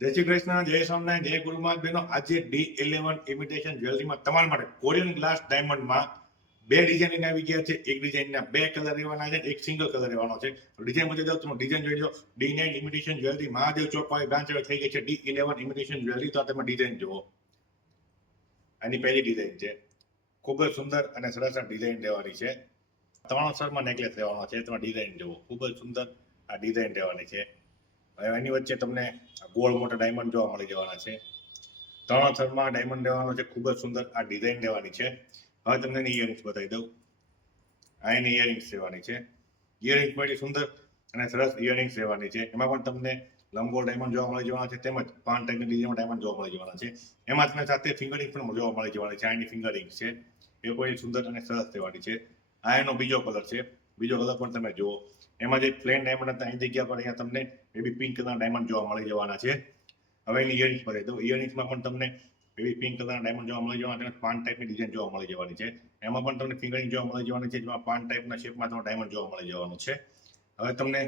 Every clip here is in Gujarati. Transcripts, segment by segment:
જય શ્રી કૃષ્ણ, જય સ્વામિનારાયણ, જય ગુરુમાત બહેનો. આજે D11 ઇમિટેશન જ્વેલરીમાં તમારા માટે કોરિયન ગ્લાસ ડાયમંડમાં બે ડિઝાઇન આવી ગયા છે. એક ડિઝાઇનના બે કલર રહેવાના છે, એક સિંગલ કલર રહેવાનો છે. ડિઝાઇન બતાવી દઉં, તમે ડિઝાઇન જોઈ લો. D9 ઇમિટેશન જ્વેલરી મહાદેવ ચોક પાસે બ્રાન્ચ થઈ ગઈ છે. D11 imitation jewellery. તો તમે ડિઝાઇન જુઓ. આની પહેલી ડિઝાઇન છે. ખૂબ જ સુંદર અને સરસ ડિઝાઇન રહેવાની છે. 3 સ્તરમાં નેકલેસ રહેવાનો છે. તમે ડિઝાઇન જુઓ, ખૂબ જ સુંદર આ ડિઝાઇન રહેવાની છે. એની વચ્ચે તમને ગોળ મોટા ડાયમંડ જોવા મળી જવાના છે. 3 થરમાં ડાયમંડ રહેવાનો છે. ખૂબ જ સુંદર આ ડિઝાઇન રહેવાની છે. હવે તમને એની ઇયરિંગ્સ બતાવી દઉં. આ એની ઇયરિંગ્સ રહેવાની છે. ઇયરિંગ્સ માટે સુંદર અને સરસ ઇયરિંગ્સ રહેવાની છે. એમાં પણ તમને લંબગોળ ડાયમંડ જોવા મળી જવાના છે, તેમજ 5 ટાઈપની ડિઝાઇનમાં ડાયમંડ જોવા મળી જવાના છે. એમાં તમને સાથે ફિંગરિંગ પણ જોવા મળી જવાની છે. આ એની ફિંગરિંગ છે, એ કોઈ સુંદર અને સરસ રહેવાની છે. આ એનો બીજો કલર છે. બીજો કલર પણ તમે જુઓ. એમાં જે પ્લેન ડાયમંડ હતા એની જગ્યા પર અહીંયા તમને બેબી પિંક કલરના ડાયમંડ જોવા મળી જવાના છે. હવે એની ઇયરિંગ્સ બતાવી દઉં. ઇયરિંગ્સમાં પણ તમને બેબી પિંક કલરના ડાયમંડ જોવા મળી જવાના છે. 5 ટાઈપની ડિઝાઇન જોવા મળી જવાની છે. એમાં પણ તમને ફિંગરિંગ જોવા મળી જવાની છે, જેમાં 5 ટાઈપના શેપમાં તમને ડાયમંડ જોવા મળી જવાનું છે. હવે તમને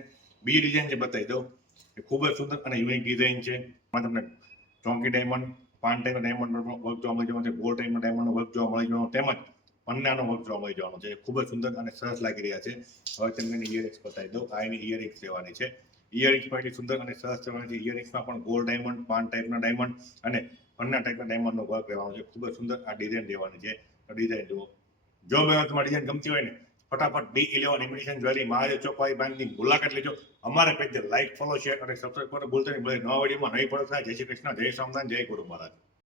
બીજી ડિઝાઇન જે બતાવી દઉં, એ ખૂબ જ સુંદર અને યુનિક ડિઝાઇન છે. એમાં તમને ચોંકી ડાયમંડ, 5 ટાઈપના ડાયમંડનો વર્ક જોવા મળી જવાનો છે, ગોળ ટાઈપના ડાયમંડનો વર્ક જોવા મળી જવાનો, તેમજ પન્નાનો વર્ક જોવા મળી જવાનો છે. ખૂબ જ સુંદર અને સરસ લાગી રહ્યા છે. હવે તમને એની ઇયરિંગ્સ બતાવી દઉં. આ એની ઇયરિંગ્સ રહેવાની છે. ઇયરિંગ્સ માટે સુંદર અને સરસ રહેવાની છે. ઇયરિંગ્સમાં પણ ગોલ્ડ ડાયમંડ, 5 ટાઈપના ડાયમંડ અને પન્ના ટાઈપના ડાયમંડનો વર્ક રહેવાનો છે. ખૂબ જ સુંદર આ ડિઝાઇન રહેવાની છે. ડિઝાઇન જુઓ. જો મેં તમારી ડિઝાઇન ગમતી હોય ને, ફટાફટ D11 ઇમિટેશન જ્વેલરી મહાદેવ ચોક વાળી બ્રાન્ચની મુલાકાત લેજો. અમારા પેજને લાઈક, ફોલો, શેર અને સબસ્ક્રાઇબ કરવાનું ભૂલતા નહીં. નવા વિડીયોમાં નહીં પડતા. જય શ્રી કૃષ્ણ, જય સ્વામિનારાયણ, જય ગુરુ મહારાજ.